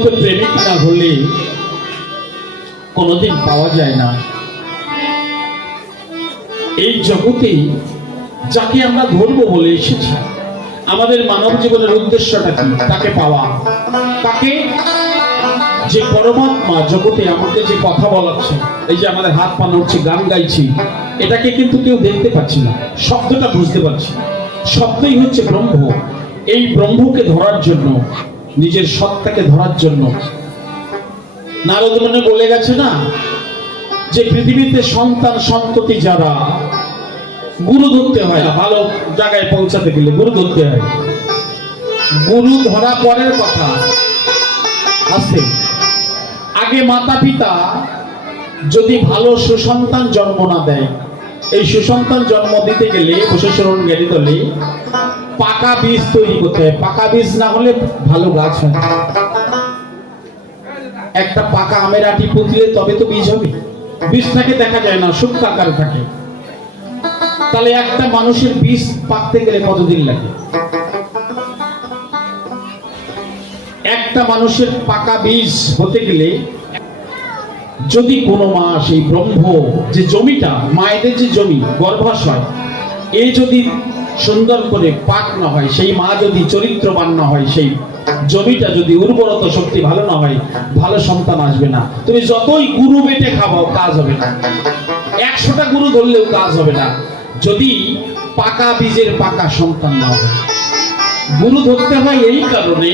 জগতে প্রেমিক না হলে কোনোদিন পাওয়া যায় না। এই জগতে যাকে আমরা ধরবো বলে এসেছি, আমাদের মানব জীবনের উদ্দেশ্যটা কি? তাকে পাওয়া, তাকে যে পরমাত্মা জগতে আমাকে যে কথা বলাচ্ছে, এই যে আমাদের হাত পা নড়ছে, গান গাইছি, এটাকে কিন্তু কেউ দেখতে পাচ্ছি না, শব্দটা বুঝতে পারছি। শব্দই হচ্ছে ব্রহ্ম। এই ব্রহ্মকে ধরার জন্য, নিজের সত্তাকে ধরার জন্য নারদ মুনি বলে গেছে না যে পৃথিবীতে সন্তান সন্ততি যারা, গুরু ধরতে হয় না, ভালো জায়গায় পৌঁছাতে গেলে গুরু ধরতে হয়। গুরু ধরা পরের কথা আছে, আগে মাতা পিতা যদি ভালো সুসন্তান জন্ম না দেয়, এই সুসন্তান জন্ম দিতে গেলে প্রশাসন জ্ঞানী দলে পাকা বীজ তৈরি করতে হয়। পাকা বীজ না হলে ভালো গাছ হয় না। একটা পাকা আমের আটি পুঁতলে তবে তো বীজ হবে। বীজটাকে দেখা যায় না, শুকনো আকারে থাকে। তাহলে একটা মানুষের বীজ পাকতে গেলে কতদিন লাগে? একটা মানুষের পাকা বীজ হতে গেলে যদি কোনো মা সেই ব্রহ্ম যে জমিটা, মায়েদের যে জমি গর্ভাশয়, এই যদি সুন্দর করে পাক না হয়, সেই মা যদি চরিত্রবান না হয়, সেই জমিটা যদি উর্বরতা শক্তি ভালো না হয়, ভালো সন্তান আসবে না। তুমি যতই গুরু বেটে খাবাও, কাজ হবে না। 100টা গুরু ধরলেও কাজ হবে না যদি পাকা বীজের পাকা সন্তান না হয়। গুরু ধরতে হয় এই কারণে,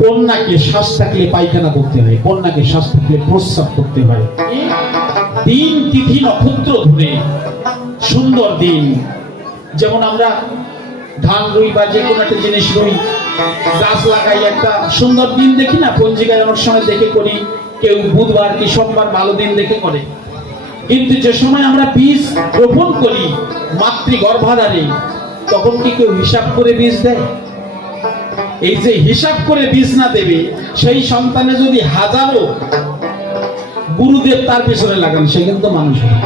কন্যাকে শ্বাস থাকলে পায়খানা করতে হয়, কন্যাকে শ্বাস থাকলে প্রস্রাব করতে হয়। দিন তিথি নক্ষত্র ধরে সুন্দর দিন, যেমন আমরা ধান রুই বা যে কোনো একটা জিনিস রুই, গাছ লাগাই, একটা সুন্দর দিন দেখি না, পঞ্জিকায় অনেক সময় দেখে করি, কেউ বুধবার কি সোমবার ভালো দিন দেখে করে। কিন্তু যে সময় আমরা বীজ রোপণ করি মাতৃ গর্ভাধারে, তখন কি কেউ হিসাব করে বীজ দেয়? এই যে হিসাব করে বীজ না দেবে, সেই সন্তানে যদি হাজারো গুরুদেব তার পেছনে লাগান, সে কিন্তু মানুষ হয়,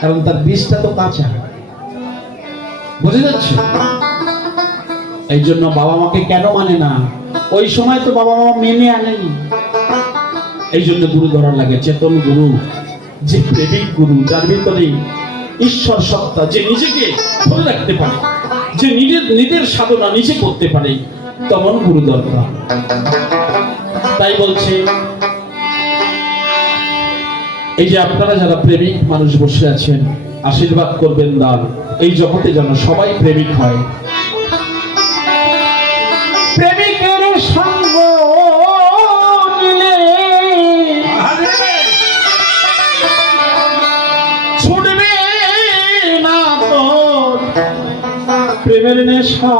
কারণ তার বীজটা তো কাঁচা। বুঝে যাচ্ছে? এই জন্য বাবা মাকে কেন মানে না? ওই সময় তো বাবা মা মেনে আনেনি। এই জন্য গুরু ধরার লাগে, চেতন গুরু, যে প্রেমিক গুরু, যার ভিতরে ঈশ্বর সত্তা, যে নিজেকে ধরে রাখতে পারে, যে নিজের সাধনা নিজে করতে পারে, তেমন গুরু দরকার। তাই বলছে, এই যে আপনারা যারা প্রেমিক মানুষ বসে আছেন, আশীর্বাদ করবেন দান, এই জগতে যেন সবাই প্রেমিক হয়। প্রেমিকের সঙ্গ নিলে ছুটবে না তো প্রেমের নেশা।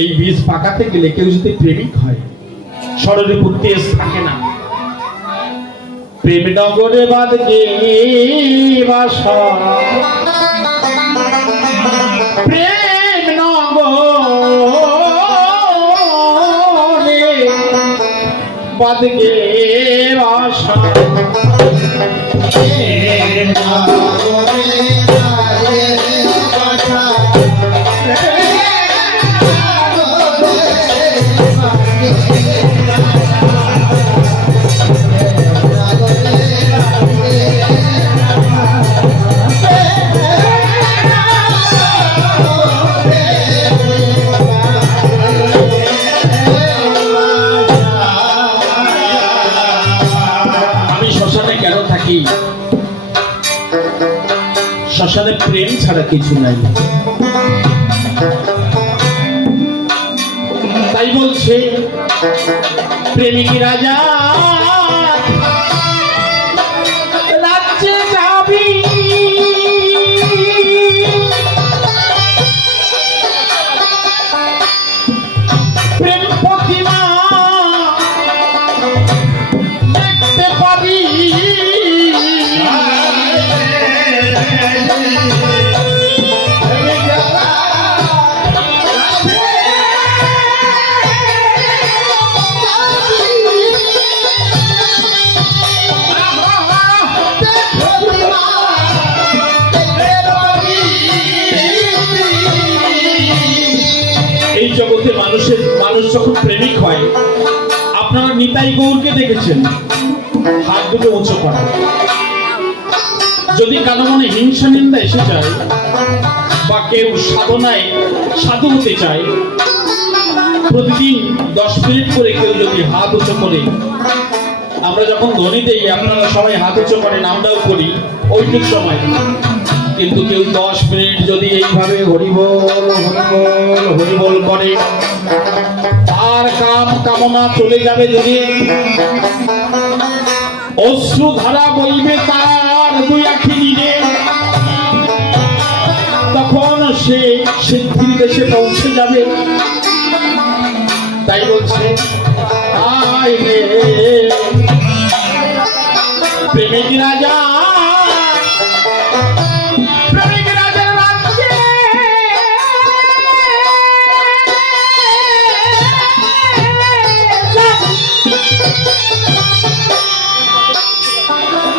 এই বীজ পাকাতে গেলে কেউ যদি প্রেমিক হয়, শরীরে তেজ থাকে না। প্রেম নগরে বাদগে বাসা, প্রেম নগরে বাদগে বাসা, শ্মশানে প্রেম ছাড়া কিছু নাই। তাই বলছে প্রেমিক রাজা রাজ্যে যাবি, প্রেম প্রতিমা দেখতে পাবি, জগতে মানুষ যখন প্রেমিক হয়, আপনারা নিতাই গৌরকে দেখেছেন হাত দুটো উঁচু করা। যদি কারো মনে হিংসা নিন্দা এসে যায় বা কেউ সাধনায় সাধু হতে চায়, প্রতিদিন 10 মিনিট করে কেউ যদি হাত উঁচু করে, আমরা যখন ধ্বনি দেই আপনারা সবাই হাত উঁচু করেন, আমরাও করি ওইটুক সময়, কিন্তু কেউ 10 মিনিট যদি এইভাবে হরিবল হরিবল হরিবল করে, তার কাম কামনা চলে যাবে। যদি অশ্রু ধারা বইবে তার 2 আঁখি নিরে, তখন সে সিদ্ধির দেশে পৌঁছে যাবে। তাই বলছে আয় রে প্রেমিক রাজা, প্রেমিক রাজার রাজ্যে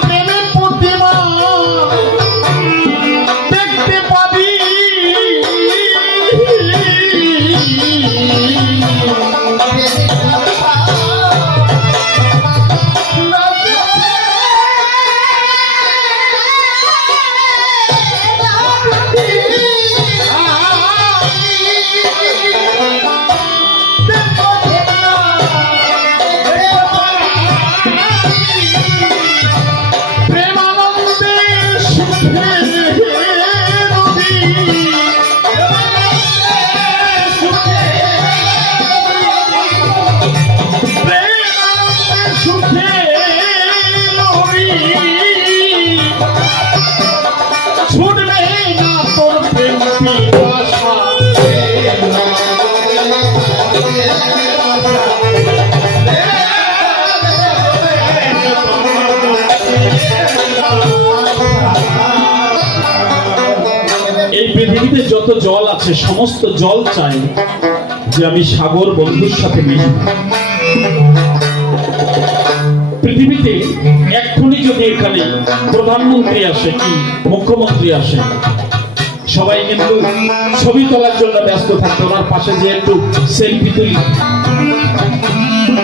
প্রেমের প্রতিমা দেখতে পাবি। এই পৃথিবীতে যত জল আছে সমস্ত জল চাই যে আমি সাগর বন্ধুর সাথে মিশব। পৃথিবীতে এক্ষুনি যদি এখানে প্রধানমন্ত্রী আসে কি মুখ্যমন্ত্রী আসে, সবাই কিন্তু ছবি তোলার জন্য ব্যস্ত থাকে, ওনার পাশে যে একটু সেলফি তুলি।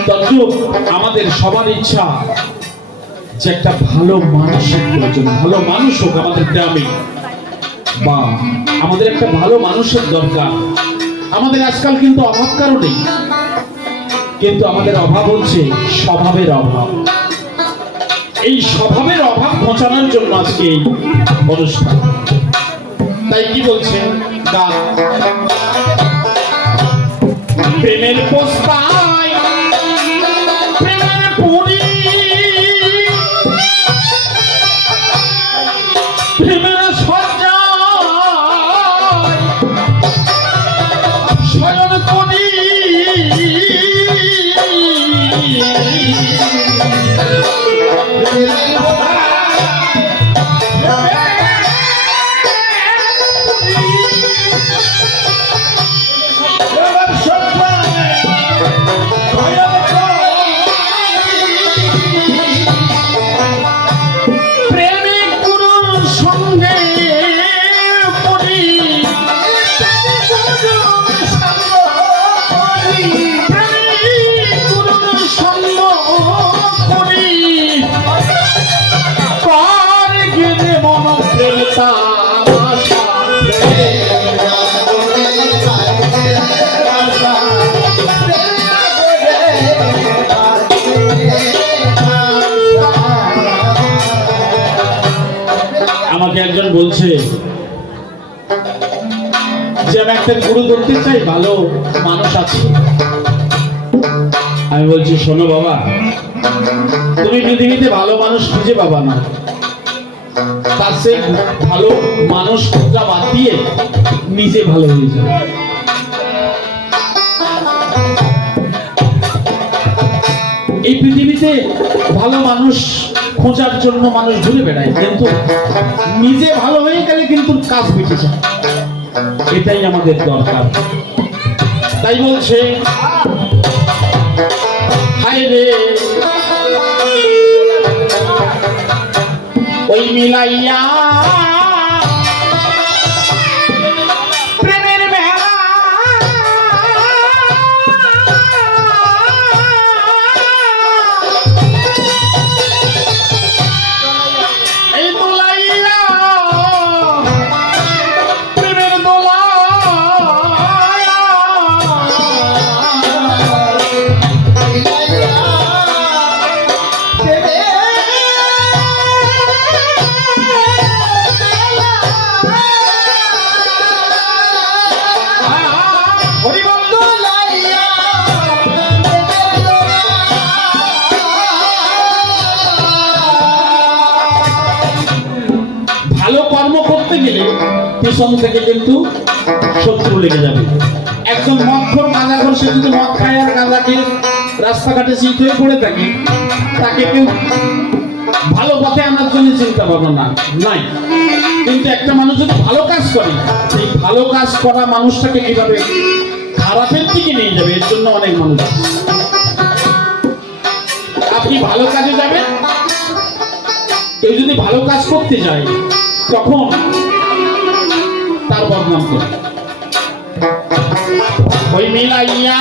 তদ্রূপ আমাদের সবার ইচ্ছা যে একটা ভালো মানুষের প্রয়োজন, ভালো মানুষ হোক আমাদের গ্রামে, বা আমাদের একটা ভালো মানুষের দরকার। আমাদের আজকাল কিন্তু অভাব কারণেই, কিন্তু আমাদের অভাব হচ্ছে স্বভাবের অভাব। এই স্বভাবের অভাব ঘোচানোর জন্য আজকে এই অনুষ্ঠান। তাই কি বলছেন গান, প্রেমের পোস্তায় প্রেমের পুরী, প্রেমের সজ্জায় শয়ন করি, আমাকে একজন বলছে যে আমি একটা গুরু ধরতে চাই, ভালো মানুষ আছে। আমি বলছি শোনো বাবা, তুমি পৃথিবীতে ভালো মানুষ খুঁজে পাবা না, তার সেই ভালো মানুষ খোঁজা বাদ দিয়ে নিজে ভালো হয়ে যাবে। এই পৃথিবীতে ভালো মানুষ খোঁজার জন্য মানুষ ঘুরে বেড়ায়, কিন্তু নিজে ভালো হয়ে গেলে কিন্তু কাজ মিটে যায়। এটাই আমাদের দরকার। তাই বলছে হায় রে ওই মিলাইয়া প্রেমের মেলা পিছন থেকে কিন্তু শত্রু লেগে যাবে। একজন মদখোর গাঁজাখোর সে যদি মদ খায় আর গাঁজা খেয়ে রাস্তাঘাটে চিত হয়ে পড়ে থাকে, তাকে কেউ ভালো পথে আনার জন্য চিন্তা ভাবনা নাই। কিন্তু একটা মানুষ যদি ভালো কাজ করে, সেই ভালো কাজ করা মানুষটাকে কিভাবে খারাপের দিকে নিয়ে যাবে, এর জন্য অনেক মানুষ আছে। আপনি ভালো কাজে যাবেন, কেউ যদি ভালো কাজ করতে যায় তখন তার বদনাম করে ওই মিলাইয়া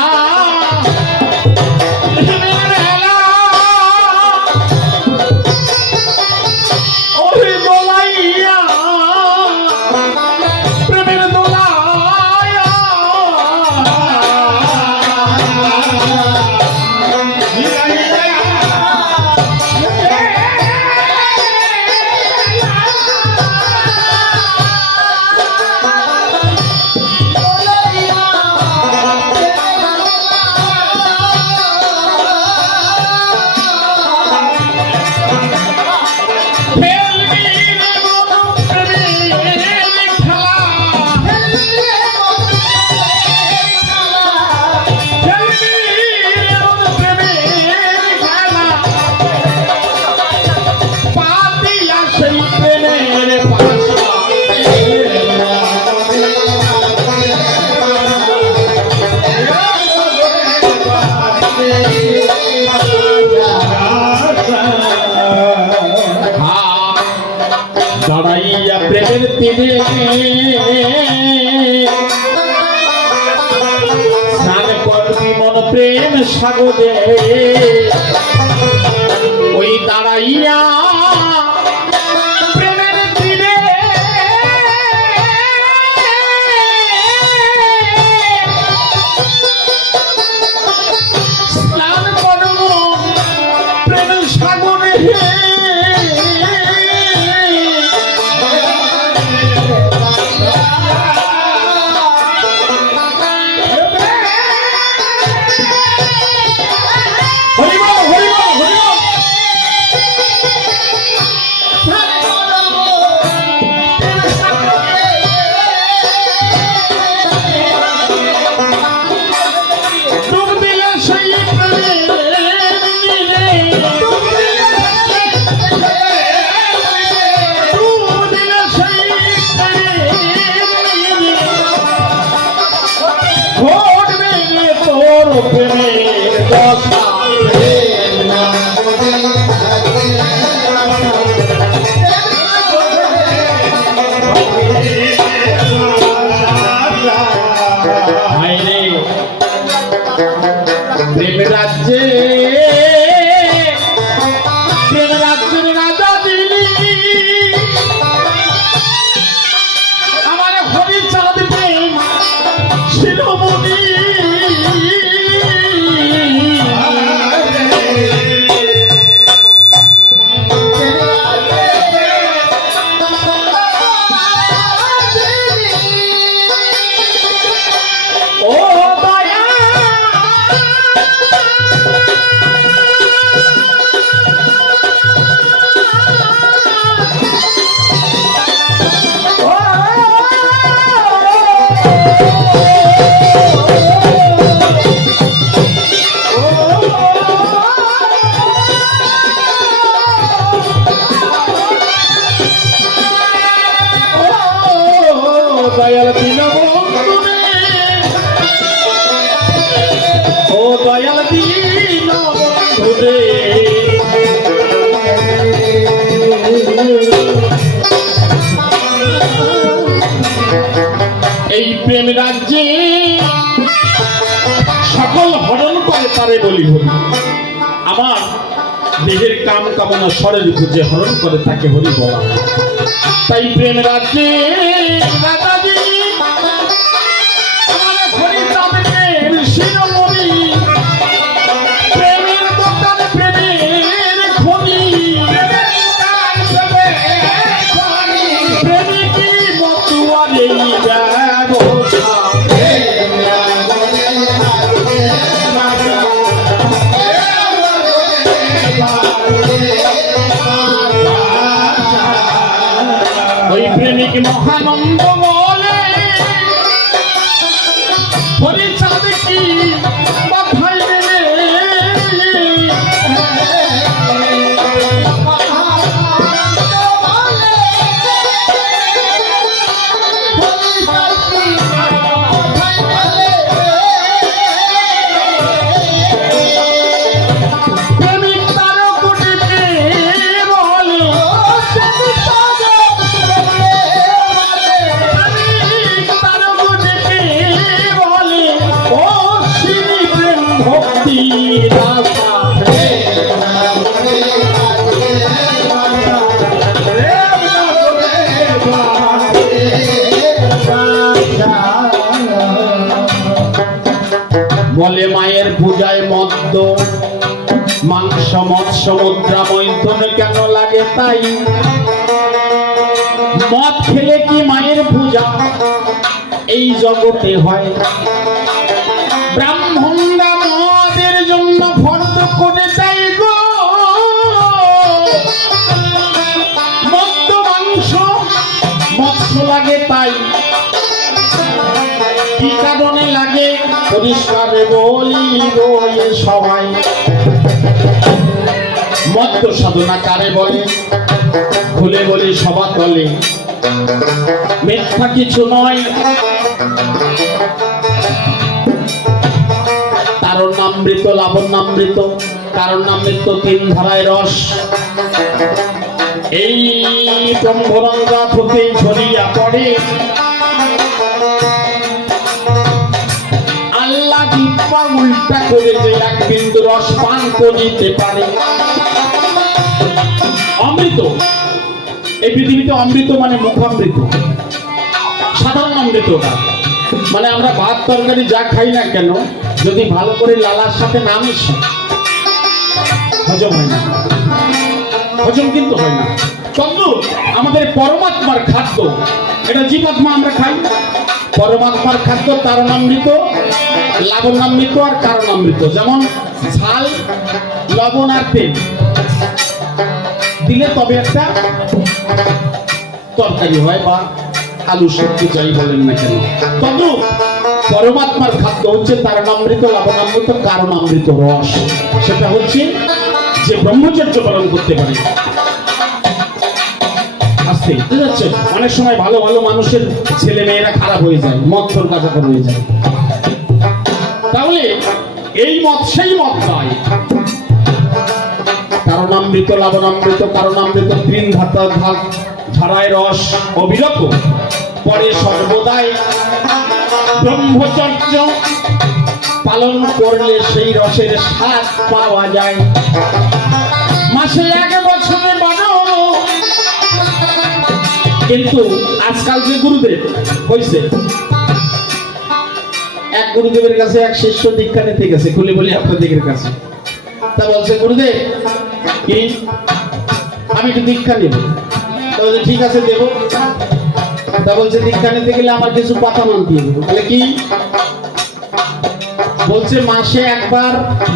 দাঁড়াইয়া প্রেমের তীরে স্নান করবি মন প্রেম সাগরে, ওই দাঁড়াইয়া প্রেমের তীরে স্নান করব প্রেম সাগরে। প্রেম রাজ্যে প্রেম রাজ্যের রাজা দিলি আমার হরি চাঁদ প্রেম শিরোমণি। দয়াল দীনবন্ধু ও দয়াল দীনবন্ধু রে, এই প্রেম রাজ্যে সকল হরণ করে পারে বলি হরি। আমার দেহের কাম কামনা স্বরের খুঁজে হরণ করে তাকে হরি বলা। তাই প্রেম রাজ্যে ওই প্রেমিক মহানন্দ বলে মায়ের পূজায় মদ্য মাংস মৎস্য মুদ্রা মৈথুন কেন লাগে তাই। মদ খেলে কি মায়ের পূজা এই জগতে হয়? ব্রাহ্মণরা মদের জন্য ফর্দ করে দেয় গো, মদ্য মাংস মৎস্য লাগে তাই। কি কারণে লাগে পরিষ্কার বলিব সবাই। মদ্য সাধনা কারে বলে খুলে বলি সবা তলে, মিথ্যা কিছু নয়। তারণামৃত লাবণ্যামৃত কারণামৃত তিন ধারায় রস, এই ব্রহ্মরঙ্গা থেকে ছড়িয়া পড়ে। আল্লাহ দিব্যা উল্টা করে যে এক বিন্দু রস পান করিতে পারে। অমৃত এই পৃথিবীতে অমৃত মানে মুখামৃত, সাধারণ অমৃতটা মানে আমরা ভাত তরকারি যা খাই না কেন যদি ভালো করে লালার সাথে না মিশে হজম হয় না, হজম কিন্তু হয় না। তদ্রূপ আমাদের পরমাত্মার খাদ্য, এটা জীবাত্মা আমরা খাই, পরমাত্মার খাদ্য তারণামৃত লাবণ্যামৃত আর কারণামৃত। যেমন ঝাল লবণ আর তেল দিলে তবে একটা তরকারি হয় বা আলু সবজি যাই বলেন না কেন। তদ্রূপ পরমাত্মার খাদ্য হচ্ছে তারণামৃত লবণামৃত কারণামৃত রস। সেটা হচ্ছে যে ব্রহ্মচর্য পালন করতে পারে। আস্তে বুঝতে যাচ্ছে, অনেক সময় ভালো ভালো মানুষের ছেলে মেয়েরা খারাপ হয়ে যায়, মদ তোর কাছাকাছি হয়ে যায়। তাহলে এই মদ সেই মদ নয়। তারণামৃত লবণামৃত কারণামৃত তিন ধারায় রস অবিরত পরে সর্বদাই ব্রহ্মচর্য পালন করলে সেই রসের স্বাদ পাওয়া যায়। মাসে এক বছরে 12, কিন্তু আজকাল যে গুরুদেব হয়েছে, এক গুরুদেবের কাছে এক শিষ্য দীক্ষা নিতে গেছে, খুলে বলি আপনাদের কাছে। তা বলছে গুরুদেব কি আমি একটু দীক্ষা নেব। তা বলছে ঠিক আছে দেব। তা বলছে দীক্ষা নিতে গেলে আমার কিছু কথা মানতে হবে। বলে কি? বলছে মাসে একবার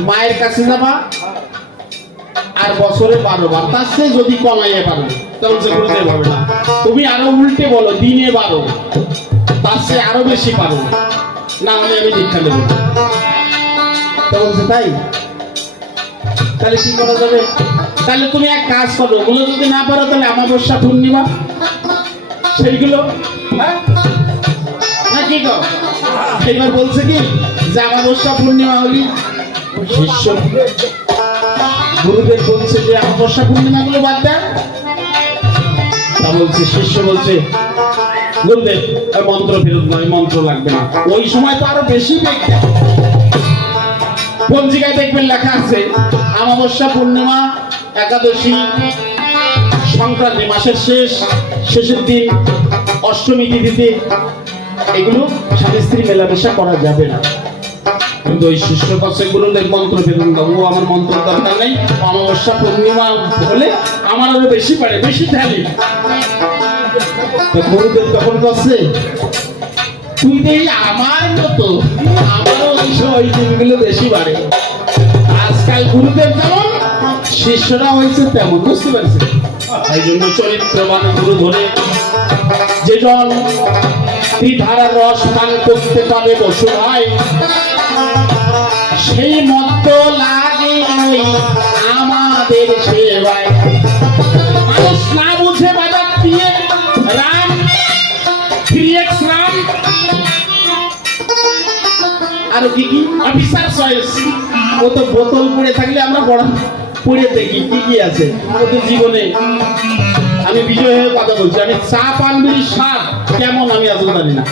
মায়ের কাছে যাবা আর বছরে 12 বার, তার চেয়ে যদি কমাইয়ে পারো। তা বলছে গুরুদেব হবে না, তুমি আরো উল্টে বলো দিনে 12, তার চেয়ে আরো বেশি পারো, না হলে আমি দীক্ষা নেব। তা বলছে তাই? তাহলে কি করা যাবে? তাহলে তুমি এক কাজ করো, ওগুলো যদি না পারো তাহলে অমাবস্যা পূর্ণিমা সেইগুলো, হ্যাঁ কি কর। এবার বলছে কি যে অমাবস্যা পূর্ণিমা হলি শিষ্য গুরুদেব বলছে যে অমাবস্যা পূর্ণিমা গুলো বাদ দেন। তা বলছে শিষ্য বলছে গুরুদেব মন্ত্র ফেরত নয়, মন্ত্র লাগবে না। ওই সময় তো আরো বেশি দেখবে, পঞ্জিকায় দেখবেন লেখা আছে অমাবস্যা পূর্ণিমা একাদশী সংক্রান্তি মাসের শেষের দিন অষ্টমী তিথিতে এগুলো স্বামী স্ত্রী মেলামেশা করা যাবে না। কিন্তু ওই শিষ্য কাছে গুরুদেব মন্ত্র ফেরত দাও, ও আমার মন্ত্র দরকার নেই, অমাবস্যা পূর্ণিমা হলে আমার আরো বেশি পারে, বেশি ঢালি। গুরুদেব তখন বলছে তুই দেই আমার মতো, আমারও ওই দিনগুলো বেশি বাড়ে। আজকাল গুরুদেব যেমন শিষ্যরা হয়েছে তেমন, বুঝতে পারছে। এই জন্য চরিত্রবান গুরু ধরে যেজন ত্রিধারার রস পান করতে পারে বসু ভাই, সেই মত লাগে আমাদের সেবায়। মানুষ না বুঝে বাজার দিয়ে রাম 3x রাম আর কি কি অফিসার চয়েস, ও তো বোতল পড়ে থাকলে আমরা বড় পড়ে দেখি কি কি আছে আমাদের জীবনে। আমি বিজয় হয়ে কথা বলছি, আমি চা পান বিড়ির স্বাদ কেমন আমি আজও জানি না,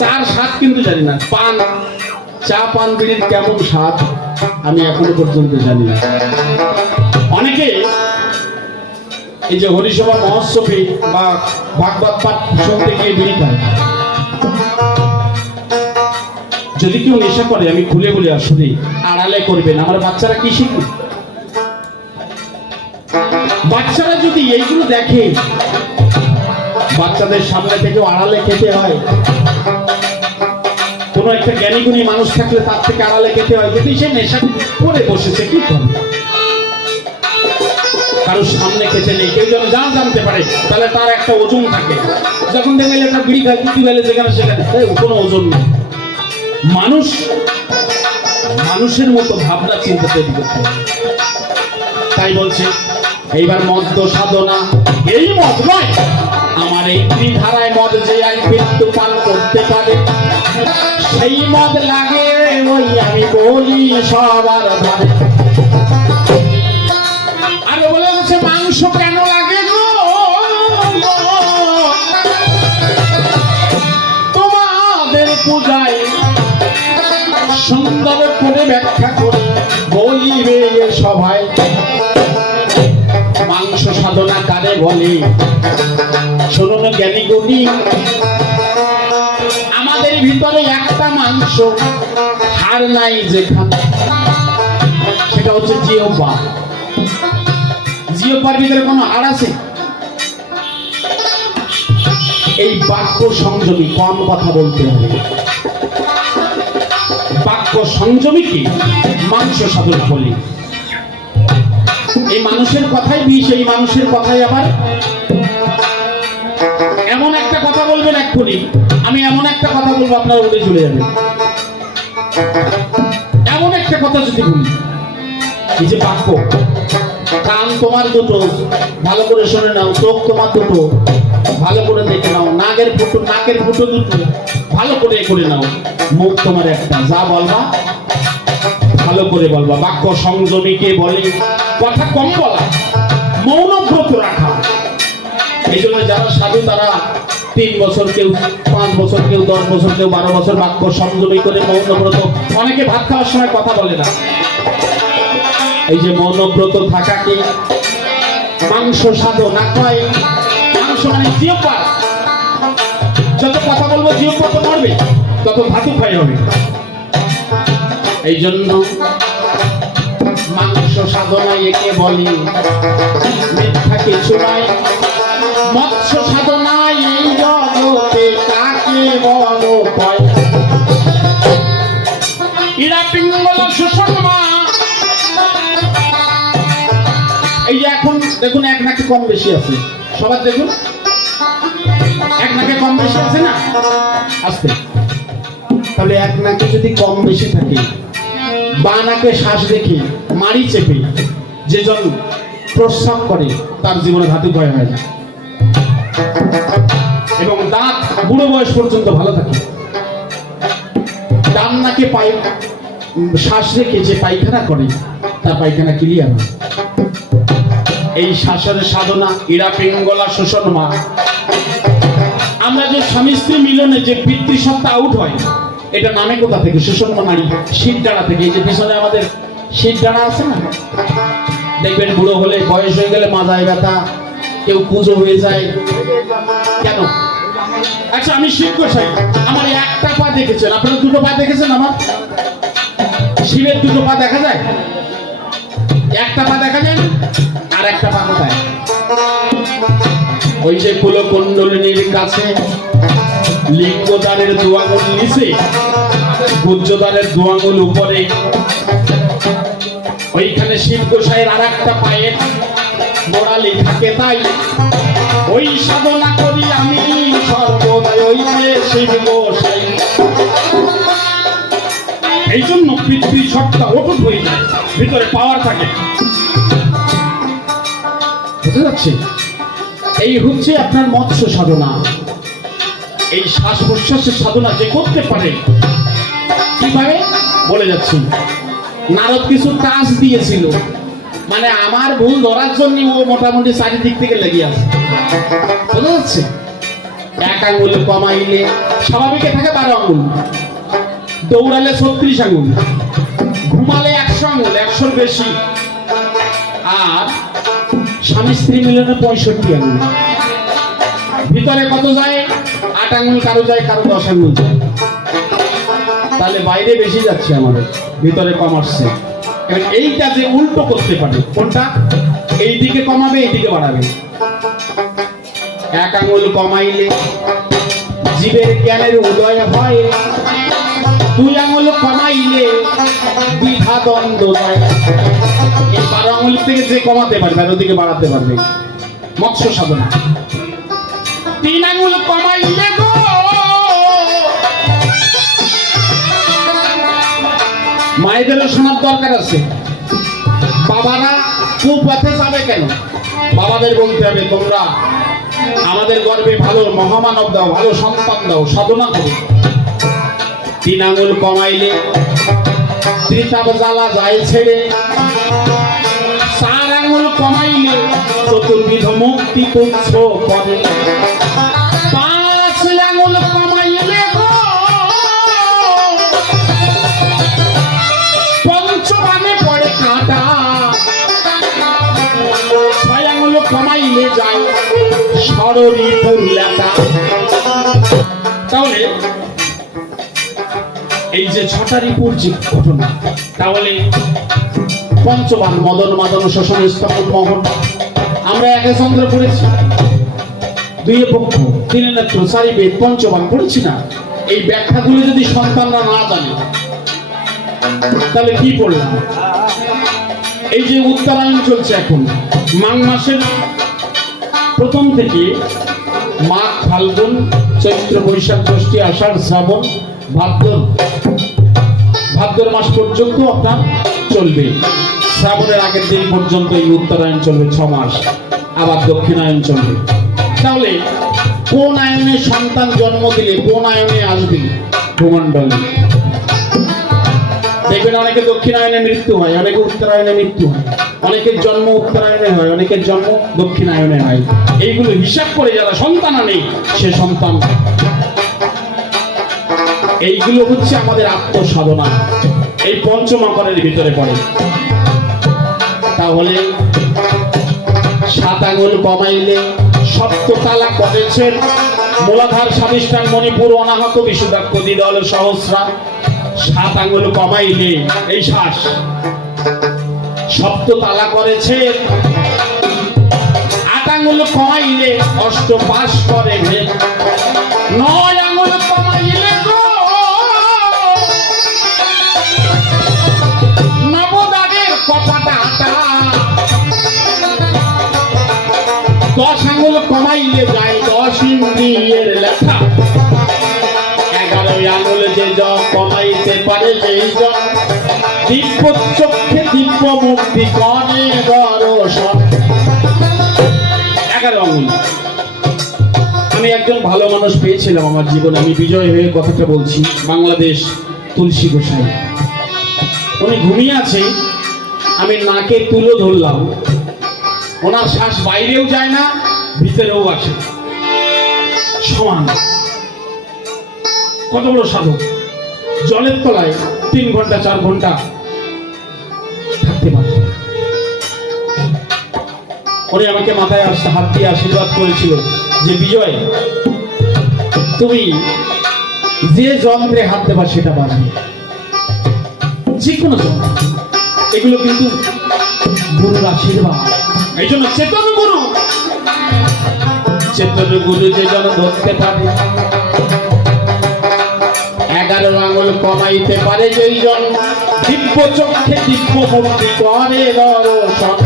চার স্বাদ কিন্তু জানি না। চা পান বিড়ির কেমন স্বাদ আমি এখনো পর্যন্ত জানি না। অনেকে এই যে হরিসভা মহোৎসবে বা ভাগবত পাঠ শুনতে গিয়ে বিড়ি খায়, যদি কেউ নেশা করে আমি খুলে বলে আসলে আড়ালে করবেন, আমার বাচ্চারা কি শিখবে? বাচ্চারা যদি এইগুলো দেখে, বাচ্চাদের সামনে থেকেও আড়ালে খেতে হয়। কোন একটা জ্ঞানী গুণী মানুষ থাকলে তার থেকে আড়ালে খেতে হয়। যদি সে নেশা করে বসেছে, কি করবে? কারোর সামনে খেতে নেই, কেউ যেন জানতে পারে, তাহলে তার একটা ওজন থাকে। যখন দেখলে একটা বিড়ি খায়, কিছু গেলে যেখানে সেখানে কোনো ওজন নেই। মানুষের মতো ভাবনা চিন্তা তৈরি করতে হবে। তাই বলছে এইবার মদ্য সাধনা, এই মদ নয়, আমার এই ধারায় মদ যে এক মৃত্যু পান করতে পারে, সেই মদ লাগে ওই আমি বলি সবার ধারে। আরে বলে গেছে মাংস কেন লাগে গো, তোমাদের পূজায় সুন্দর করে ব্যাখ্যা করে বলিবে সবাই। মাংস সাধনা কারে বলে শুনুন জ্ঞানী গুণী, আমাদের ভিতরে একটা মাংস হার নাই যেখানে, সেটা হচ্ছে জিহ্বা। জিহ্বার ভিতরে কোনো হার আছে? এই বাক্য সংযমী, কম কথা বলতে হবে। বাক্য সংযমীকে মাংস সাধনা বলে। এই মানুষের কথাই বিষ, এই মানুষের কথাই আবার এমন একটা কথা বলবেন এক্ষুনি, আমি এমন একটা কথা বলবো আপনারা উঠে চলে যাবেন। এমন একটা কথা যদি বলি, এই যে বাক্য, কান তোমার দুটো ভালো করে শুনে নাও, চোখ তোমার দুটো ভালো করে দেখে নাও, নাকের ফুটো দুটো ভালো করে নাও, মুখ তোমার একটা, যা বলবা ভালো করে বলবা। বাক্য সংযমীকে বলে কথা কম বলা, মৌন ব্রত রাখা। এই জন্য যারা সাধু তারা 3 বছর, কেউ 5 বছর, কেউ 10 বছর, কেউ 12 বছর বাক্য সংযমী করে মৌন ব্রত। অনেকে ভাত খাওয়ার সময় কথা বলে না। এই যে মৌন ব্রত থাকাকে মাংস সাধনা কয়। মাংস মানে জিহ্বা, যত কথা বলবো জিহ্বা তো মরবে, তত ধাতু ক্ষয় হবে। এই জন্য মাংস সাধনা একে বলে, মিথ্যা কিছু নাই। মৎস্য সাধনা এই জগতে কাকে বলো কয়, ইরা পিঙ্গলা সুষমা। এই যে এখন দেখুন এক নাকে কম বেশি আছে, সবার দেখুন এক নাকে কম বেশি আছে না, আসতে। তাহলে এক নাকে যদি কম বেশি থাকে, বা নাকে শ্বাস দেখে মারি চেপে যেজন প্রস্রাব করে তার জীবনে ধাতু ক্ষয় হয় না, এবং দাঁত বুড়ো বয়স পর্যন্ত ভালো থাকে। ডান নাকে শ্বাস রেখে যে পায়খানা করে তার পায়খানা ক্লিয়ার হয়। এই শ্বাসের সাধনা ইরা পিঙ্গলা শোষণ মা। আমরা যে স্বামী স্ত্রী মিলনে যে পিতৃসত্তা আউট হয়, এটা নামে কোথা থেকে? শোষণ নারী শীত ডানা থেকে। এই যে পিছনে আমাদের শীত ডানা আছে না, দেখবেন বুড়ো হলে, বয়স হয়ে গেলে মাজায় ব্যথা, কেউ পুজো হয়ে যায়। কেন? আচ্ছা আমি শিব গোসাই, আমার একটা পা দেখেছেন, আপনারা দুটো পা দেখেছেন? আমার শিবের দুটো পা দেখা যায়, একটা পা দেখা যায় না, আর একটা পা কোথায়? ওই যে কুলকুণ্ডলিনীর কাছে লিঙ্গদানের 2 আঙুল নিচে, গুজ্জদানের 2 আঙুল উপরে, ওইখানে শিব গোসাইয়ের আর একটা পায়ের গোড়ালি থাকে। তাই ওই সাধনা করি আমি সর্বদাই, ওই যে শিব গোসাই। এই জন্য পৃথিবীর সত্তা অটুট হয়ে যায়, ভিতরে পাওয়ার থাকে। বুঝতে যাচ্ছে? এই হচ্ছে আপনার মৎস্য সাধনা। এই শ্বাস প্রশ্বাসের সাধনা যে করতে পারে, কিভাবে বলে যাচ্ছি। নারদ কিছু কাজ দিয়েছিল, মানে আমার ভুল ধরার জন্য ও মোটামুটি চারিদিক থেকে লেগে আছে। বোঝা যাচ্ছে? 1 আঙুল কমাইলে স্বাভাবিকে থাকে 12 আঙুল, দৌড়ালে 36 আঙুল, ঘুমালে 100 আঙুল, 100-র বেশি, আর স্বামী স্ত্রী মিলনে 65 আঙুল। ভিতরে কত যায়? 8 আঙুল, কারো যায়, কারো 10 আঙুল যায়। তাহলে বাইরে বেশি যাচ্ছে, আমাদের ভিতরে কম আসছে। এবার এই কাজে উল্টো করতে পারে, কোনটা? এই দিকে কমাবে, এই দিকে বাড়াবে। এক আঙুল কমাইলে জীবের জ্ঞানের উদয় হয়, দুই আঙুল কমাইলে দ্বিধা দ্বন্দ্ব যায়। এই 12 আঙুল থেকে যে কমাতে পারবে আর ওদিকে বাড়াতে পারবে, মৎস্য সাধনা। 3 আঙুল কমাইলে গো মায়েদেরও শোনার দরকার আছে। বাবারা কুপথে যাবে কেন? বাবাদের বলতে হবে, তোমরা আমাদের গর্বে ভালো মহামানব দাও, ভালো সন্তান দাও, সাধনা করো। 3 আঙুল কমাইলে ত্রিতাপ জ্বালা যায় ছেড়ে, 4 আঙুল কমাইলে চতুর্বিধ মুক্তি তুচ্ছ করে, 5 আঙুল কমাইলে গো পঞ্চবানে পড়ে কাঁটা, 6 আঙুল কমাইলে যায় সররি পুরলাটা। তাহলে এই যে 6টা রিপুর যে ঘটনা, তাহলে পঞ্চবান মদন মাদন শোষণ স্তপন মোহন, আমরা একে চন্দ্র পড়েছি, 2 পক্ষ 3 নেত্র 4 বেদ পঞ্চবান পড়েছি না? এই ব্যাখ্যাগুলো যদি সন্তানরা না জানে তাহলে কি পড়লাম? এই যে উত্তরায়ণ চলছে এখন, মাঘ মাসের প্রথম থেকে মাঘ ফাল্গুন চৈত্র বৈশাখ জ্যৈষ্ঠ আষাঢ় শ্রাবণ ভাদ্র মাস পর্যন্ত আপনার চলবে। শ্রাবণের আগের দিন পর্যন্ত এই উত্তরায়ণ চলবে 6 মাস, আবার দক্ষিণায়ন চলবে। তাহলে কোন আয়নে সন্তান জন্ম দিলে কোন আয়নে আসবে? ভূমণ্ডলে। দেখবেন অনেকে দক্ষিণায়নে মৃত্যু হয়, অনেকে উত্তরায়ণে মৃত্যু হয়, অনেকের জন্ম উত্তরায়ণে হয়, অনেকের জন্ম দক্ষিণায়নে হয়। এইগুলো হিসাব করে যারা সন্তান আনে সে সন্তান, এইগুলো হচ্ছে আমাদের আত্মসাধনা, এই পঞ্চমাকরের ভিতরে পড়ে। তাহলে 7 আঙুল কমাইলে সপ্ততালা করেছেন, মূলাধার স্বাধিষ্ঠান মণিপুর অনাহত বিশুদ্ধাক্ষ দ্বিদল সহস্রা। 7 আঙুল কমাইলে এই শ্বাস সপ্ততালা করেছেন, 8 আঙুল কমাইলে অষ্টপাশ করে ভেদ, 9 আঙুল কমাইলে গো নবদাগের কপাটা আটা, 10 আঙুল কমাইলে যায় 10 ইন্দ্রিয়ের লেখা, 11 আঙুল যে কমাইতে পারে সেই দিব্য চক্ষে দিব্য মুক্তি কনে দর্শন। 11 আঙুল। আমি একজন ভালো মানুষ পেয়েছিলাম আমার জীবনে, আমি বিজয় হয়ে কথাটা বলছি, বাংলাদেশ তুলসী গোসাই। উনি ঘুমিয়ে আছে, আমি নাকে তুলো ধরলাম, ওনার শ্বাস বাইরেও যায় না ভিতরেও আসে, সমান। কত বড় সাধক! জলের তলায় 3 ঘন্টা 4 ঘন্টা থাকতে পারে। উনি আমাকে মাথায় হাত দিয়ে আশীর্বাদ করেছিল যে বিজয়, তুমি যে যন্ত্রে হাত দেবা সেটা বাজবে, যে কোনো যন্ত্র। এগুলো কিন্তু গুরুর আশীর্বাদ। এই জন্য চেতন গুরু যে জন ধরতে পারে, 11 আঙুল কমাইতে পারে যেই জন, দিব্য চক্ষে দিব্য মুক্তি করে দর্শন।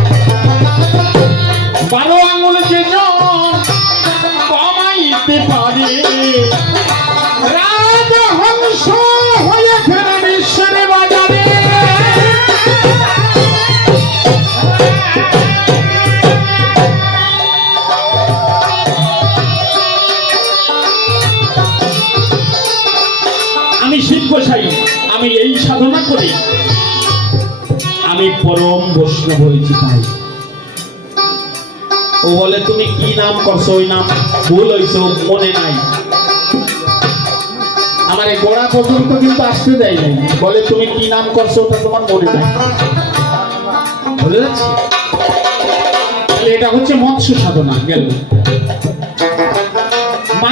12 আঙুল যে জন কমাইতে পারে, রাজহংস হয়ে ফেরে বিশ্বের বাজারে। আমি শিব গোসাই, আমি এই সাধনা করি, আমি পরম বৈষ্ণব হয়েছি। তাই ও বলে তুমি কি নাম করছো, ওই নাম ভুল হয়েছে, মনে নাই। আমার এই গোড়া পর্যন্ত কিন্তু আসতে দেয় নাই, বলে তুমি কি নাম করছো ওটা তোমার মনে নাই। বুঝে যাচ্ছে? তাহলে এটা হচ্ছে মৎস্য সাধনা গেল।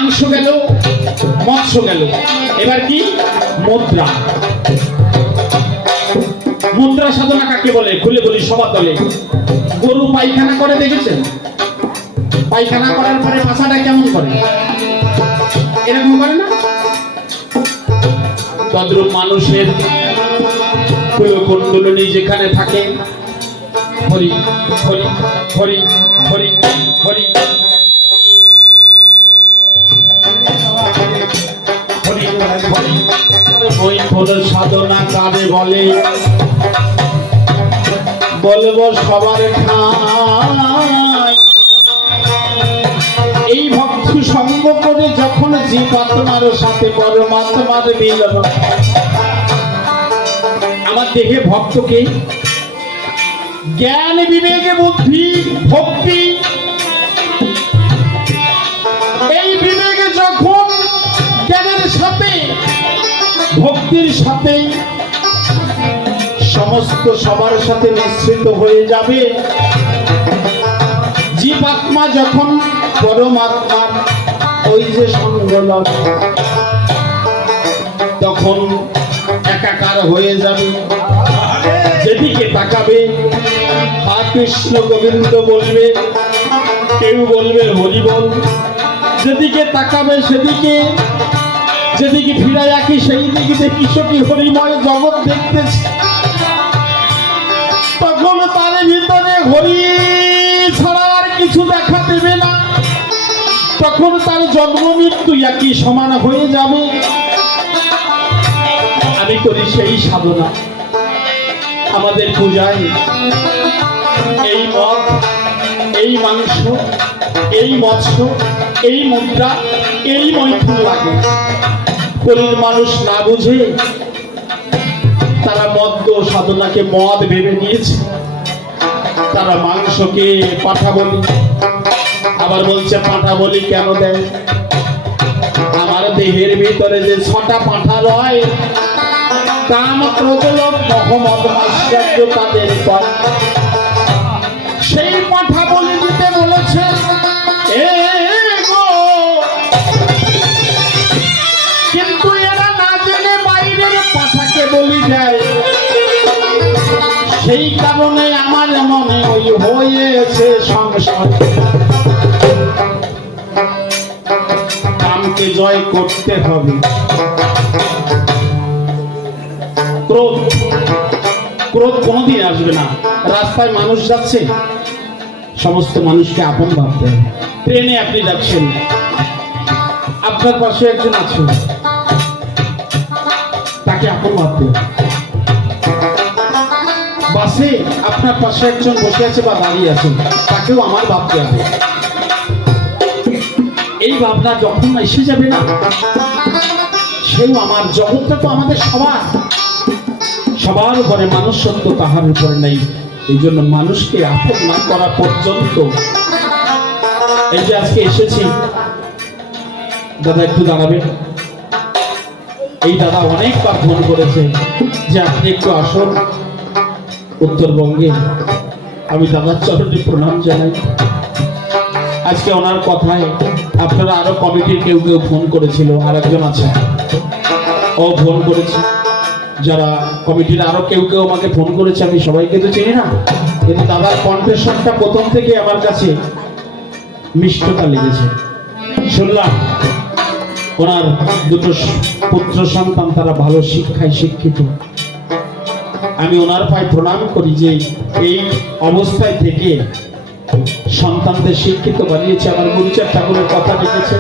মাংস গেল, মৎস্য গেল, এবার কি মুদ্রা। মুদ্রা সাধনা কাকে বলে খুলে বলি সবার তলে। গরু পায়খানা করে দেখেছেন? পায়খানা করার পরে পাছাটা কেমন করে? এরকম করে না? তদ্রূপ মানুষের কুলকুণ্ডলিনী যেখানে থাকে, হরি হরি হরি হরি হরি হরি হরি বৈঠর সাধনা কারে বলে? বলবো সবার ঠাঁই। এই ভক্ত সঙ্গ করে যখন জীবাত্মার সাথে পরমাত্মার মিলন, আমার দেহে ভক্তকে জ্ঞান বিবেক বুদ্ধি ভক্তি, এই বিবেকে যখন জ্ঞানের সাথে ভক্তির সাথে সমস্ত সবার সাথে মিশ্রিত হয়ে যাবে, জীবাত্মা যখন পরমাত্মার ওই যে সঙ্গ লাগে, তখন একাকার হয়ে যাবে। যেদিকে তাকাবে হা কৃষ্ণ গোবিন্দ বলবে, কেউ বলবে হরি বল। যেদিকে তাকাবে সেদিকে, যেদিকে ফিরে রাখি সেই দিকে দেখি সখী হরিময় জগৎ দেখতেছে। তখন তার ভিতরে হরি ছাড়া আর কিছু দেখা দেবে না। তখন তার জন্ম মৃত্যু একই সমান হয়ে যাবে। আমি করি সেই সাধনা। আমাদের পূজায় এই মদ, এই মাংস, এই মৎস্য, এই মুদ্রা, এই মৈথুন লাগে। কলির মানুষ না বুঝে তারা মদ্য সাধনাকে মদ ভেবে নিয়েছে। তারা মাংসকে পাঠা বলি, আবার বলছে পাঠা বলি কেন দেয়? আমার দেহের ভিতরে যে 6টা পাঠা রয়, কাম ক্রোধ লোভ মোহ মদ মাৎসর্য তাদের পথ, সেই পাঠা বলি দিতে বলেছে। কিন্তু এরা না জেনে বাইরের পাঠাকে বলি যায়। সেই কারণে আমার মনে ওই হয়েছে সংশয়। কামকে জয় করতে হবে। ক্রোধ, ক্রোধ কোনোদিন আসবে না। রাস্তায় মানুষ যাচ্ছে, সমস্ত মানুষকে আপন ভাবতে হবে। ট্রেনে আপনি যাচ্ছেন, আপনার পাশে একজন আছে, তাকে আপন ভাবতে হবে। বাসে আপনার পাশে একজন বসে আছে বা দাঁড়িয়ে আছে, তাকেও আমার ভাবতে হবে। এই ভাবনা যখন এসে যাবে না, সেও আমার। জগৎটা তো আমাদের সবার, সবার উপরে মানুষ সত্য, তাহার উপরে নেই। এই জন্য মানুষকে আপন না করা পর্যন্ত। এই যে আজকে এসেছি, দাদা একটু দাঁড়াবেন। এই দাদা অনেকবার ফোন করেছে যে আপনি একটু আসুন উত্তরবঙ্গে। আমি দাদার চরণে প্রণাম জানাই। আজকে ওনার কথায় আপনারা আরো কমিটির কেউ কেউ ফোন করেছিল, আর একজন আছে ও ফোন করেছে, যারা কমিটির আরো কেউ কেউ আমাকে ফোন করেছে। আমি সবাইকে তো চিনি না, কিন্তু দাদার কণ্ঠস্বরটা প্রথম থেকে আমার কাছে মিষ্টতা লেগেছে। শুনলাম ওনার দুটো পুত্র সন্তান, তারা ভালো শিক্ষায় শিক্ষিত। আমি ওনার পায়ে প্রণাম করি যে এই অবস্থায় থেকে সন্তানদের শিক্ষিত বানিয়েছে। আমার গুরুচাঁদ ঠাকুরের কথা লিখেছে,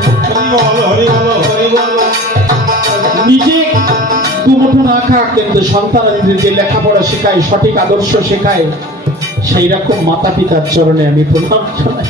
নিজে দুমুঠো না খা, কিন্তু সন্তানদের যে লেখাপড়া শেখায়, সঠিক আদর্শ শেখায়, সেই রকম মাতা পিতার চরণে আমি প্রণাম জানাই।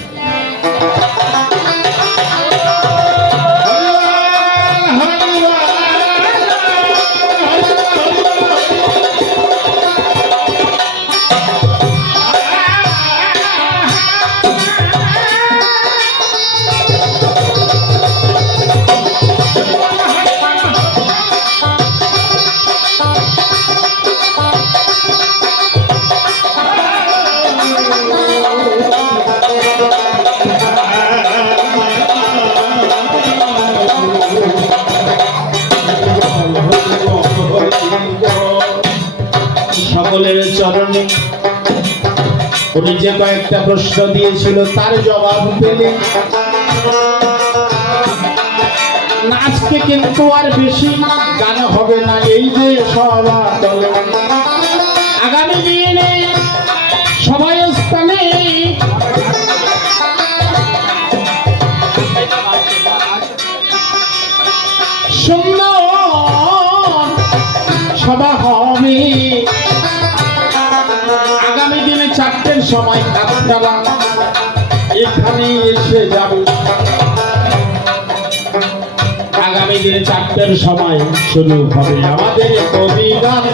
উনি যে কয়েকটা প্রশ্ন দিয়েছিল তার জবাব পেলে আজকে কিন্তু আর বেশি গান হবে না এই যে সভা দলে। আগামী দিনে সবাই স্থানে সুন্দর সভা হবে। আগামী দিনে 4টের সময় আপনারা এখানে এসে যাবে। আগামী দিনে 4টের সময় শুরু হবে আমাদের কবি গান।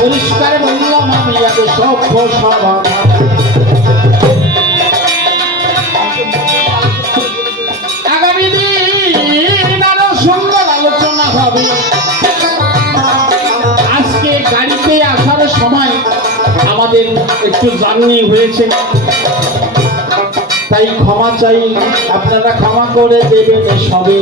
পরিষ্কার বললাম আমি এত সভ্য সভা। আগামী দিন আরো সুন্দর আলোচনা হবে। আজকে গাড়িতে আসার সময় আমাদের একটু জার্নি হয়েছে, তাই ক্ষমা চাই, আপনারা ক্ষমা করে দেবেন সবে।